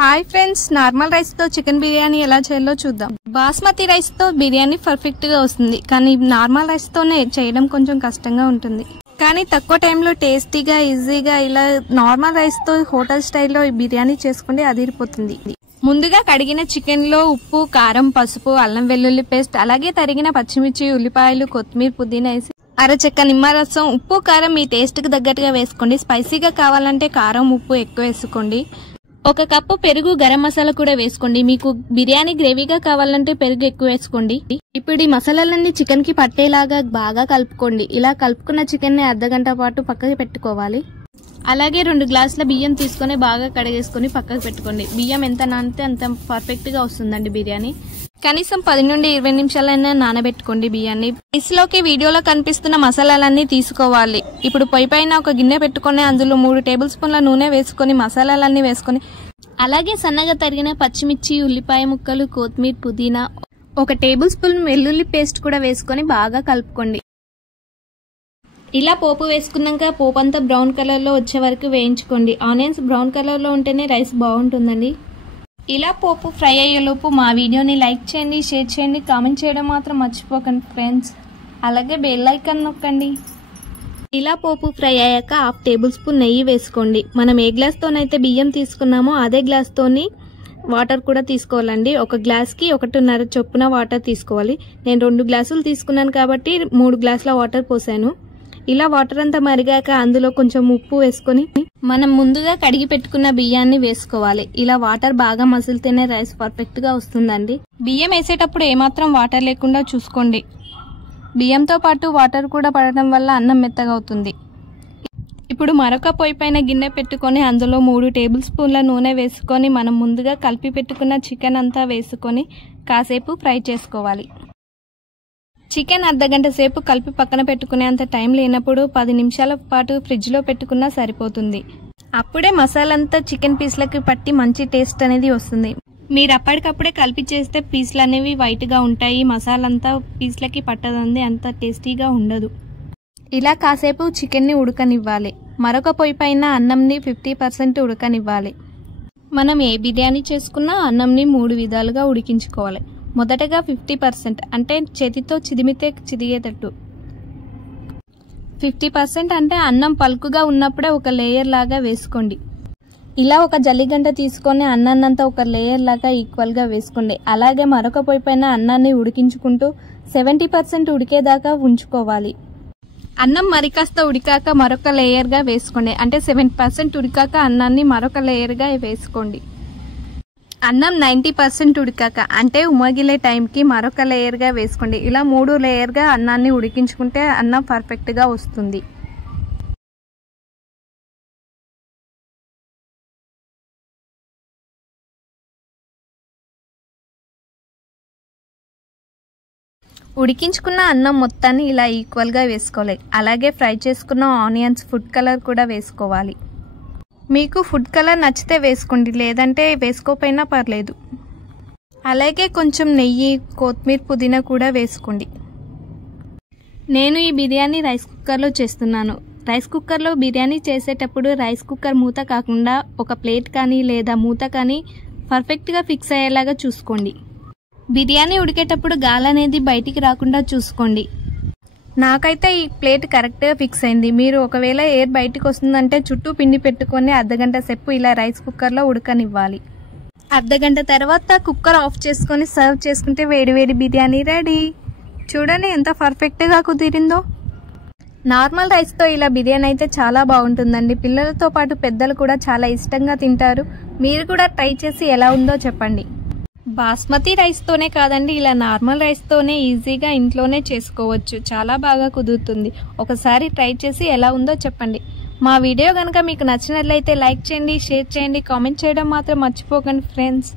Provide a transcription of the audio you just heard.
Hi friends, normal rice తో chicken biryani ఎలా చేయాలో చూద్దాం. బాస్మతి రైస్ తో బిర్యానీ పర్ఫెక్ట్ గా వస్తుంది, కానీ నార్మల్ రైస్ తోనే చేయడం కొంచెం కష్టంగా ఉంటుంది. కానీ తక్కువ టైంలో టేస్టీగా ఈజీగా ఇలా నార్మల్ రైస్ తో హోటల్ స్టైల్లో బిర్యానీ చేసుకుంటే అదిరిపోతుంది. ముందుగా కడిగిన చికెన్ లో ఉప్పు, కారం, పసుపు, అల్లం వెల్లుల్లి పేస్ట్, అలాగే తరిగిన పచ్చిమిర్చి, ఉల్లిపాయలు, కొత్తిమీర, పుదీనా వేసి అరచెక్క నిమ్మరసం, ఉప్పు, కారం మీ టేస్ట్ కి తగ్గట్టుగా వేసుకోండి. స్పైసీగా కావాలంటే కారం, ఉప్పు ఎక్కువ వేసుకోండి. 1 కప్పు పెరుగు, గరం మసాలా కూడా వేసుకోండి. మీకు బిర్యానీ గ్రేవీగా కావాలంటే పెరుగు ఎక్కువ వేసుకోండి. ఇప్పుడు ఈ మసాలాలన్నీ చికెన్ కి పట్టేలాగా బాగా కలుపుకోండి. ఇలా కలుపుకున్న చికెన్ ని అర్ధగంట పాటు పక్కకి పెట్టుకోవాలి. అలాగే 2 గ్లాసుల బియ్యం తీసుకుని బాగా కడిగేసుకుని పక్కకు పెట్టుకోండి. బియ్యం ఎంత నానితే అంత పర్ఫెక్ట్ గా వస్తుందండి బిర్యానీ. కనీసం 10 నుండి 20 నిమిషాలైనా నానబెట్టుకోండి బియ్యాన్ని. రైస్లోకి వీడియోలో కనిపిస్తున్న మసాలాలన్నీ తీసుకోవాలి. ఇప్పుడు పొయ్యి పైన ఒక గిన్నె పెట్టుకుని అందులో 3 టేబుల్ స్పూన్ల నూనె వేసుకుని మసాలాలన్నీ వేసుకుని అలాగే సన్నగా తరిగిన పచ్చిమిర్చి, ఉల్లిపాయ ముక్కలు, కొత్తిమీర, పుదీనా, 1 టేబుల్ స్పూన్ వెల్లుల్లి పేస్ట్ కూడా వేసుకుని బాగా కలుపుకోండి. ఇలా పోపు వేసుకున్నాక పోపు అంతా బ్రౌన్ కలర్ లో వచ్చే వరకు వేయించుకోండి. ఆనియన్స్ బ్రౌన్ కలర్ లో ఉంటేనే రైస్ బాగుంటుందండి. ఇలా పోపు ఫ్రై అయ్యేలోపు మా వీడియోని లైక్ చేయండి, షేర్ చేయండి, కామెంట్ చేయడం మాత్రం మర్చిపోకండి ఫ్రెండ్స్. అలాగే బెల్ ఐకాన్ నొక్కండి. ఇలా పోపు ఫ్రై అయ్యాక 1/2 టేబుల్ స్పూన్ నెయ్యి వేసుకోండి. మనం ఏ గ్లాస్తోనైతే బియ్యం తీసుకున్నామో అదే గ్లాస్తోని వాటర్ కూడా తీసుకోవాలండి. 1 గ్లాస్కి 1.5 చొప్పున వాటర్ తీసుకోవాలి. నేను 2 గ్లాసులు తీసుకున్నాను కాబట్టి 3 గ్లాసుల వాటర్ పోసాను. ఇలా వాటర్ అంతా మరిగాక అందులో కొంచెం ఉప్పు వేసుకొని మనం ముందుగా కడిగి పెట్టుకున్న బియ్యాన్ని వేసుకోవాలి. ఇలా వాటర్ బాగా మసిలితేనే రైస్ పర్ఫెక్ట్ గా వస్తుందండి. బియ్యం వేసేటప్పుడు ఏమాత్రం వాటర్ లేకుండా చూసుకోండి. బియ్యంతో పాటు వాటర్ కూడా పడటం వల్ల అన్నం మెత్తగా అవుతుంది. ఇప్పుడు మరొక పొయ్యి పైన గిన్నె పెట్టుకొని అందులో 3 టేబుల్ స్పూన్ల నూనె వేసుకొని మనం ముందుగా కలిపి పెట్టుకున్న చికెన్ అంతా వేసుకొని కాసేపు ఫ్రై చేసుకోవాలి. చికెన్ అర్ధగంట సేపు కలిపి పక్కన పెట్టుకునేంత టైం లేనప్పుడు 10 నిమిషాల పాటు ఫ్రిడ్జ్ లో పెట్టుకున్నా సరిపోతుంది. అప్పుడే మసాలా అంతా చికెన్ పీస్లకి పట్టి మంచి టేస్ట్ అనేది వస్తుంది. మీరు అప్పటికప్పుడే కలిపి చేస్తే పీస్లు అనేవి వైట్ గా ఉంటాయి. మసాలా అంతా పీస్లకి పట్టదండి, అంత టేస్టీగా ఉండదు. ఇలా కాసేపు చికెన్ ని ఉడకనివ్వాలి. మరొక పొయ్యి పైన అన్నంని 50% ఉడకనివ్వాలి. మనం ఏ బిర్యానీ చేసుకున్నా అన్నంని 3 విధాలుగా ఉడికించుకోవాలి. మొదటగా 50% అంటే చేతితో చిదిమితే చిదిగేటట్టు. 50% అంటే అన్నం పలుకుగా ఉన్నప్పుడే ఒక లేయర్ లాగా వేసుకోండి. ఇలా ఒక జల్లిగంట తీసుకొని అన్నాన్నంతా ఒక లేయర్ లాగా ఈక్వల్ గా వేసుకోండి. అలాగే మరొక పొయ్యి పైన అన్నాన్ని ఉడికించుకుంటూ 70% ఉడికేదాకా ఉంచుకోవాలి. అన్నం మరి కాస్త ఉడికాక మరొక లేయర్ గా వేసుకోండి. అంటే 7% ఉడికాక అన్నాన్ని మరొక లేయర్ గా వేసుకోండి. అన్నం 90% ఉడికాక అంటే ఉమ్మగిలే టైంకి మరొక లేయర్ గా వేసుకోండి. ఇలా 3 లేయర్ గా అన్నాన్ని ఉడికించుకుంటే అన్నం పర్ఫెక్ట్ గా వస్తుంది. ఉడికించుకున్న అన్నం మొత్తాన్ని ఇలా ఈక్వల్ గా వేసుకోవాలి. అలాగే ఫ్రై చేసుకున్న ఆనియన్స్, ఫుడ్ కలర్ కూడా వేసుకోవాలి. మీకు ఫుడ్ కలర్ నచ్చితే వేసుకోండి, లేదంటే వేసుకోపోయినా పర్లేదు. అలాగే కొంచెం నెయ్యి, కొత్తిమీర, పుదీనా కూడా వేసుకోండి. నేను ఈ బిర్యానీ రైస్ కుక్కర్లో చేస్తున్నాను. రైస్ కుక్కర్లో బిర్యానీ చేసేటప్పుడు రైస్ కుక్కర్ మూత కాకుండా ఒక ప్లేట్ కానీ లేదా మూత కానీ పర్ఫెక్ట్గా ఫిక్స్ అయ్యేలాగా చూసుకోండి. బిర్యానీ ఉడికేటప్పుడు గాలి అనేది బయటికి రాకుండా చూసుకోండి. నాకైతే ఈ ప్లేట్ కరెక్ట్గా ఫిక్స్ అయింది. మీరు ఒకవేళ ఎయిర్ బయటికి వస్తుందంటే చుట్టూ పిండి పెట్టుకొని అర్ధగంట సేపు ఇలా రైస్ కుక్కర్లో ఉడకనివ్వాలి. అర్ధగంట తర్వాత కుక్కర్ ఆఫ్ చేసుకొని సర్వ్ చేసుకుంటే వేడివేడి బిర్యానీ రెడీ. చూడండి ఎంత పర్ఫెక్ట్గా కుదిరిందో. నార్మల్ రైస్తో ఇలా బిర్యానీ అయితే చాలా బాగుంటుందండి. పిల్లలతో పాటు పెద్దలు కూడా చాలా ఇష్టంగా తింటారు. మీరు కూడా ట్రై చేసి ఎలా ఉందో చెప్పండి. బాస్మతి రైస్తోనే కాదండి, ఇలా నార్మల్ రైస్తోనే ఈజీగా ఇంట్లోనే చేసుకోవచ్చు. చాలా బాగా కుదురుతుంది. ఒకసారి ట్రై చేసి ఎలా ఉందో చెప్పండి. మా వీడియో కనుక మీకు నచ్చినట్లయితే లైక్ చేయండి, షేర్ చేయండి, కామెంట్ చేయడం మాత్రం మర్చిపోకండి ఫ్రెండ్స్.